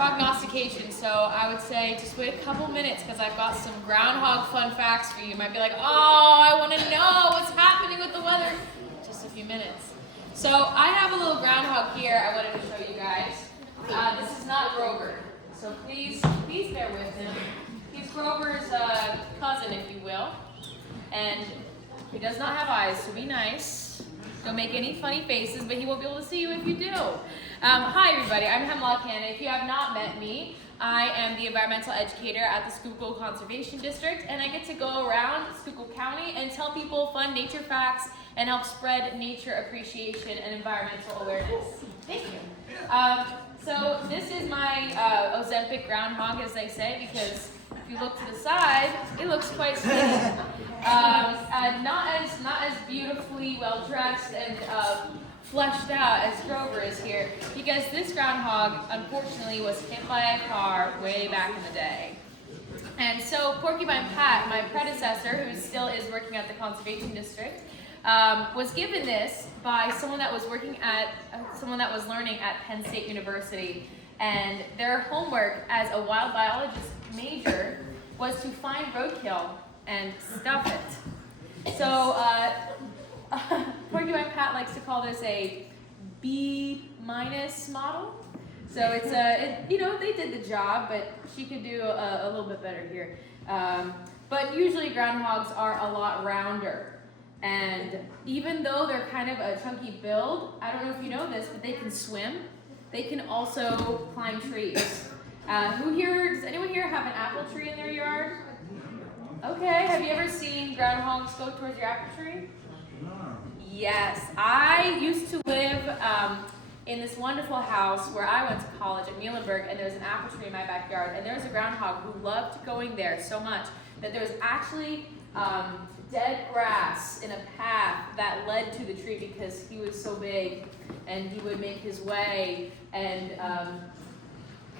prognostication, so I would say just wait a couple minutes because I've got some groundhog fun facts for you. You might be like, oh, I want to know what's happening with the weather. Just a few minutes. So I have a little groundhog here I wanted to show you guys. This is not Grover, so please bear with him. He's Grover's cousin, if you will, and he does not have eyes, so be nice. Don't make any funny faces, but he won't be able to see you if you do. Hi everybody, I'm Hemlock Hannah. If you have not met me, I am the environmental educator at the Schuylkill Conservation District, and I get to go around Schuylkill County and tell people fun nature facts and help spread nature appreciation and environmental awareness. Thank you. So this is my Ozempic groundhog, as they say, because if you look to the side, it looks quite skinny. Not as beautifully well dressed and fleshed out as Grover is here, because this groundhog unfortunately was hit by a car way back in the day. And so Porcupine Pat, my predecessor, who still is working at the Conservation District, was given this by someone that was learning at Penn State University, and their homework as a wild biologist major was to find roadkill and stuff it. So Porcupine Pat likes to call this a B- model. So it's they did the job, but she could do a little bit better here. But usually groundhogs are a lot rounder. And even though they're kind of a chunky build, I don't know if you know this, but they can swim. They can also climb trees. Does anyone here have an apple tree in their yard? Okay, have you ever seen groundhogs go towards your apple tree? Yes, I used to live in this wonderful house where I went to college at Muhlenberg, and there's an apple tree in my backyard, and there was a groundhog who loved going there so much that there was actually dead grass in a path that led to the tree because he was so big, and he would make his way and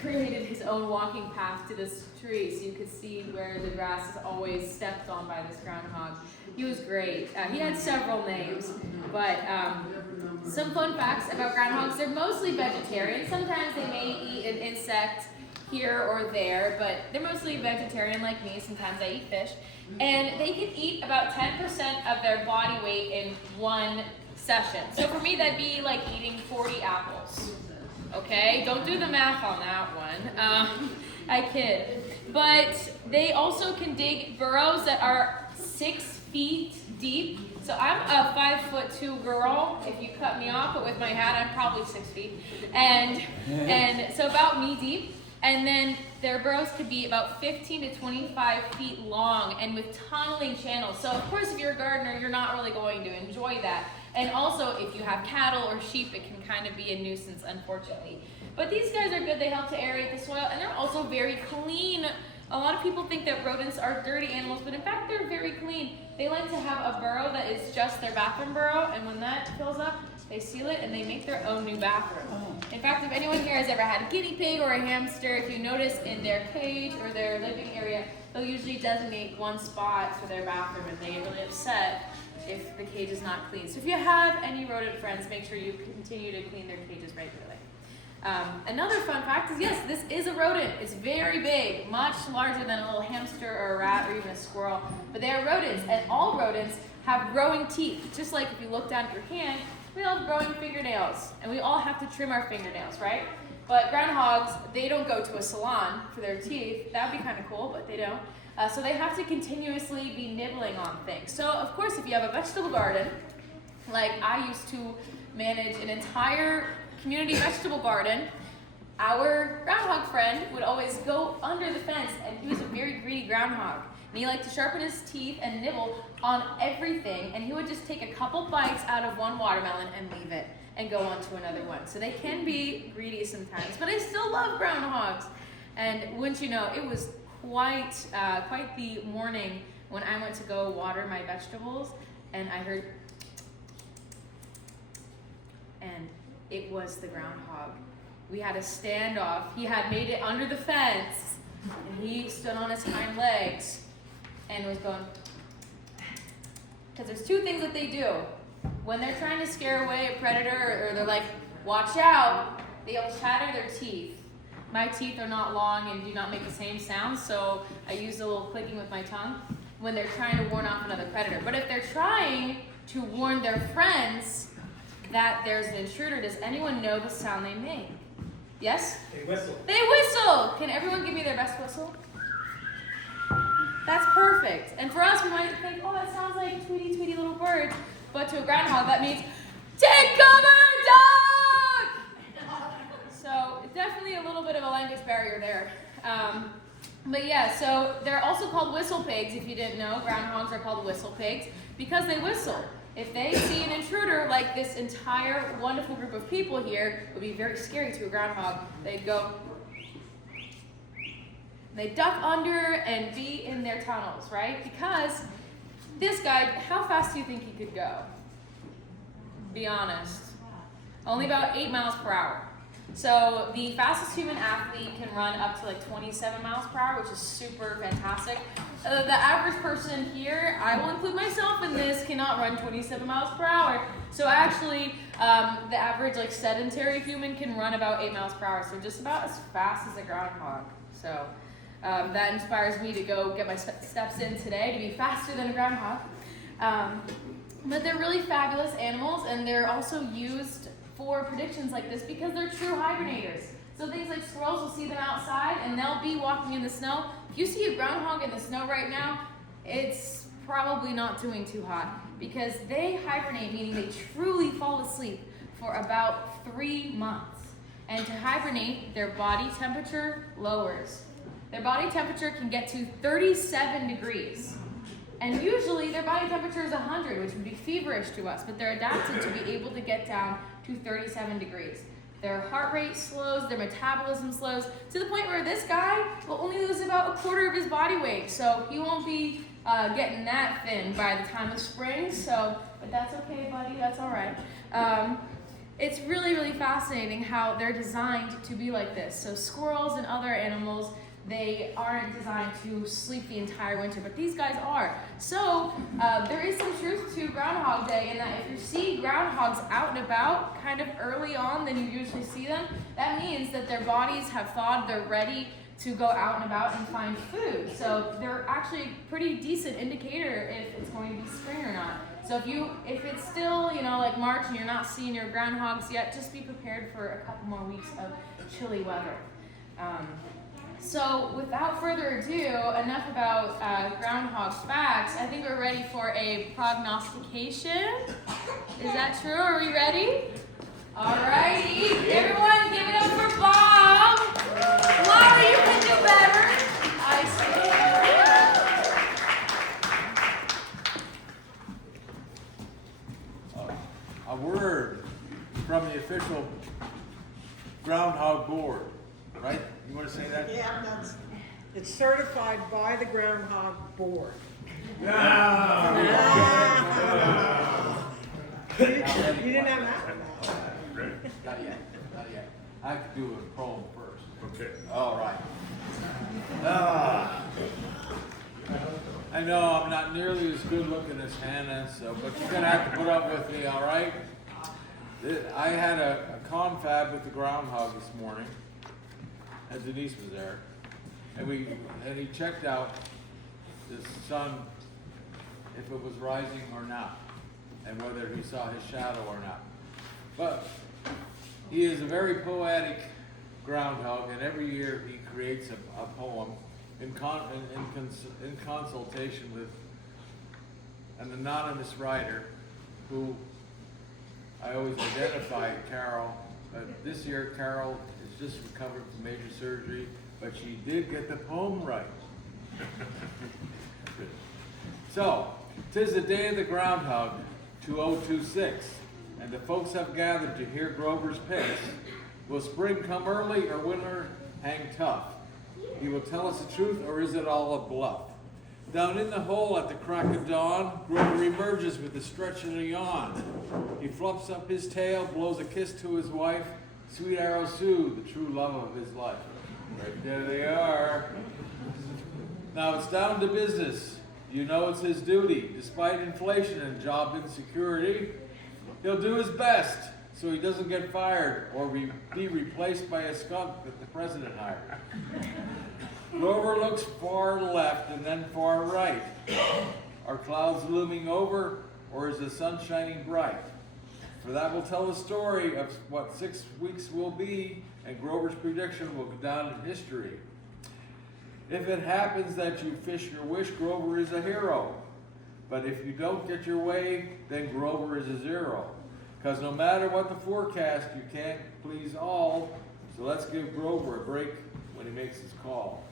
created his own walking path to this tree, so you could see where the grass is always stepped on by this groundhog. He was great. He had several names, but some fun facts about groundhogs: they're mostly vegetarian. Sometimes they may eat an insect here or there, but they're mostly vegetarian like me. Sometimes I eat fish. And they can eat about 10% of their body weight in one session. So for me, that'd be like eating 40 apples. Okay, don't do the math on that one. I kid. But they also can dig burrows that are 6 feet deep. So I'm a 5'2" girl. If you cut me off, but with my hat, I'm probably 6 feet. And so about knee deep. And then their burrows could be about 15 to 25 feet long and with tunneling channels. So of course, if you're a gardener, you're not really going to enjoy that. And also, if you have cattle or sheep, it can kind of be a nuisance, unfortunately. But these guys are good. They help to aerate the soil, and they're also very clean. A lot of people think that rodents are dirty animals, but in fact, they're very clean. They like to have a burrow that is just their bathroom burrow, and when that fills up, they seal it and they make their own new bathroom. In fact, if anyone here has ever had a guinea pig or a hamster, if you notice in their cage or their living area, they'll usually designate one spot for their bathroom, and they get really upset if the cage is not clean. So if you have any rodent friends, make sure you continue to clean their cages regularly. Another fun fact is, yes, this is a rodent. It's very big, much larger than a little hamster or a rat or even a squirrel, but they are rodents, and all rodents have growing teeth. Just like if you look down at your hand, we all have growing fingernails, and we all have to trim our fingernails, right? But groundhogs, they don't go to a salon for their teeth. That would be kind of cool, but they don't. So they have to continuously be nibbling on things. So of course, if you have a vegetable garden, like I used to manage an entire community vegetable garden, our groundhog friend would always go under the fence, and he was a very greedy groundhog. And he liked to sharpen his teeth and nibble on everything, and he would just take a couple bites out of one watermelon and leave it and go on to another one. So they can be greedy sometimes, but I still love groundhogs. And wouldn't you know, it was quite the morning when I went to go water my vegetables, and I heard, and it was the groundhog. We had a standoff. He had made it under the fence, and he stood on his hind legs and was going, because there's two things that they do. When they're trying to scare away a predator, or they're like, watch out, they'll chatter their teeth. my teeth are not long and do not make the same sound, so I use a little clicking with my tongue when they're trying to warn off another predator. But if they're trying to warn their friends that there's an intruder, does anyone know the sound they make? Yes? They whistle. They whistle! Can everyone give me their best whistle? That's perfect. And for us, we might think, oh, that sounds like a tweety, tweety little bird. But to a groundhog, that means, take cover, dog! So definitely a little bit of a language barrier there. But yeah, so they're also called whistle pigs. If you didn't know, groundhogs are called whistle pigs because they whistle. If they see an intruder, like this entire wonderful group of people here, it would be very scary to a groundhog. They'd go, they duck under and be in their tunnels, right? Because this guy, how fast do you think he could go? Be honest. Only about 8 miles per hour. So the fastest human athlete can run up to like 27 miles per hour, which is super fantastic. The average person here, I will include myself in this, cannot run 27 miles per hour. So actually, the average like sedentary human can run about 8 miles per hour. So just about as fast as a groundhog. So that inspires me to go get my steps in today to be faster than a groundhog. But they're really fabulous animals, and they're also used for predictions like this because they're true hibernators. So things like squirrels will see them outside and they'll be walking in the snow. If you see a groundhog in the snow right now, it's probably not doing too hot because they hibernate, meaning they truly fall asleep for about 3 months. And to hibernate, their body temperature lowers. Their body temperature can get to 37 degrees. And usually their body temperature is 100, which would be feverish to us, but they're adapted to be able to get down to 37 degrees. Their heart rate slows, their metabolism slows, to the point where this guy will only lose about a quarter of his body weight. So he won't be getting that thin by the time of spring, but that's okay, buddy, that's all right. It's really, really fascinating how they're designed to be like this. So squirrels and other animals, they aren't designed to sleep the entire winter, but these guys are. So there is some truth to Groundhog Day in that if you see groundhogs out and about kind of early on than you usually see them, that means that their bodies have thawed, they're ready to go out and about and find food. So they're actually a pretty decent indicator if it's going to be spring or not. So if it's still, like March and you're not seeing your groundhogs yet, just be prepared for a couple more weeks of chilly weather. So without further ado, enough about groundhog facts. I think we're ready for a prognostication. Is that true? Are we ready? Alrighty. Everyone give it up for Bob. Laura, you can do better. I see. A word from the official Groundhog Board, right? You want to say that? Yeah, it's certified by the Groundhog Board. No. You didn't have that? Not yet. Not yet. I have to do a poem first. Okay. All right. I know I'm not nearly as good looking as Hannah, but you're gonna have to put up with me, all right? I had a confab with the groundhog this morning, and Denise was there, and he checked out the sun if it was rising or not, and whether he saw his shadow or not. But he is a very poetic groundhog, and every year he creates a poem in consultation with an anonymous writer who I always identify Carol. This year Carol has just recovered from major surgery, but she did get the poem right. So, 'tis the day of the groundhog, 2026, and the folks have gathered to hear Grover's pace. Will spring come early or winter hang tough? He will tell us the truth, or is it all a bluff? Down in the hole at the crack of dawn, Grover emerges with a stretch and a yawn. He fluffs up his tail, blows a kiss to his wife, Sweet Arrow Sue, the true love of his life. Right there they are. Now it's down to business. You know it's his duty. Despite inflation and job insecurity, he'll do his best so he doesn't get fired or be replaced by a skunk that the president hired. Grover looks far left and then far right. Are clouds looming over, or is the sun shining bright? For that will tell the story of what 6 weeks will be, and Grover's prediction will go down in history. If it happens that you fish your wish, Grover is a hero. But if you don't get your way, then Grover is a zero. Because no matter what the forecast, you can't please all. So let's give Grover a break when he makes his call.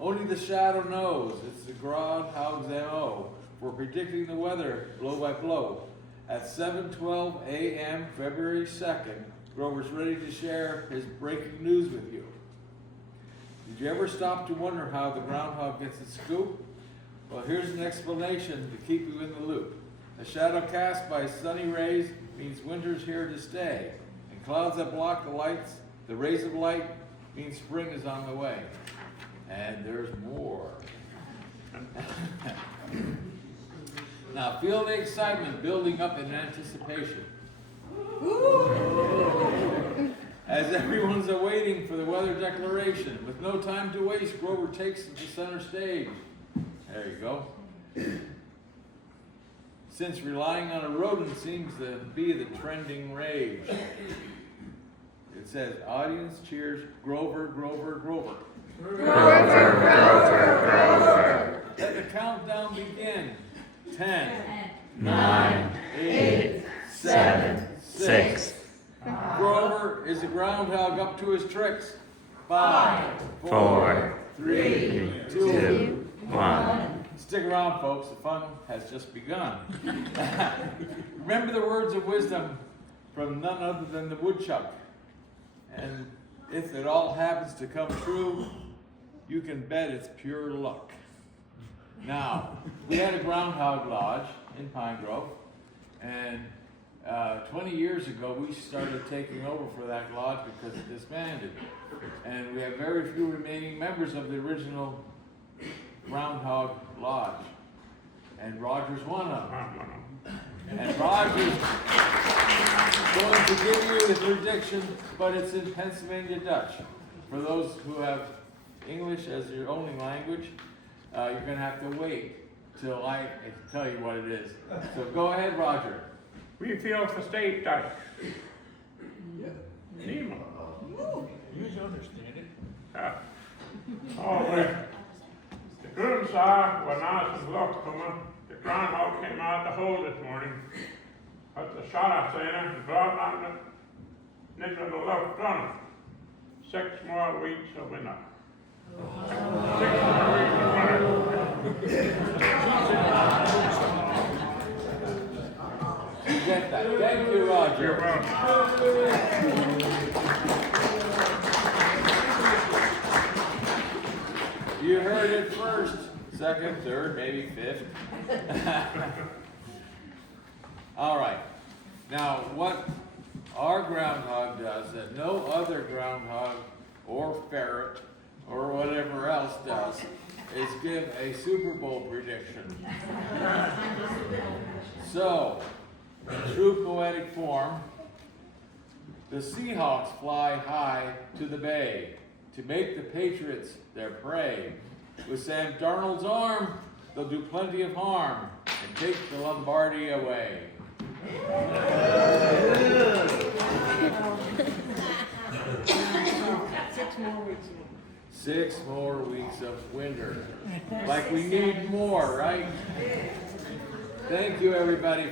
Only the shadow knows. It's the Groundhog's MO for predicting the weather blow by blow. At 7:12 a.m. February 2nd, Grover's ready to share his breaking news with you. Did you ever stop to wonder how the groundhog gets its scoop? Well, here's an explanation to keep you in the loop. A shadow cast by sunny rays means winter's here to stay. And clouds that block the rays of light, means spring is on the way. And there's more. Now feel the excitement building up in anticipation. As everyone's awaiting for the weather declaration, with no time to waste, Grover takes the center stage. There you go. Since relying on a rodent seems to be the trending rage. It says, audience cheers, Grover, Grover, Grover. Grover, Grover, Grover. Let the countdown begin. 10, 9, 8, 7, 6. Grover is the groundhog up to his tricks. 5, 4, 3, 2, 1. Stick around, folks. The fun has just begun. Remember the words of wisdom from none other than the woodchuck. And if it all happens to come true, you can bet it's pure luck. Now, we had a groundhog lodge in Pine Grove, and 20 years ago we started taking over for that lodge because it disbanded. And we have very few remaining members of the original Groundhog Lodge. And Roger's one of them. And Roger's going to give you the prediction, but it's in Pennsylvania Dutch. For those who have English as your only language, you're going to have to wait till I tell you what it is. So go ahead, Roger. We feel versteht Dutch. Niemand. You understand it. Ja. Alweer. De groenzaag waarna ze vlog komen. The groundhog came out the hole this morning. Had de shara center, de blauw aan de net aan de lucht done. 6 more weeks of winter. 6 more weeks of You get that. Thank you, Roger. You're welcome. You heard it first, second, third, maybe fifth. All right. Now, what our groundhog does that no other groundhog or ferret or whatever else does is give a Super Bowl prediction. So, in true poetic form, the Seahawks fly high to the bay to make the Patriots their prey. With Sam Darnold's arm, they'll do plenty of harm and take the Lombardi away. 6 more weeks. 6 more weeks of winter. Like we need more, right? Thank you, everybody.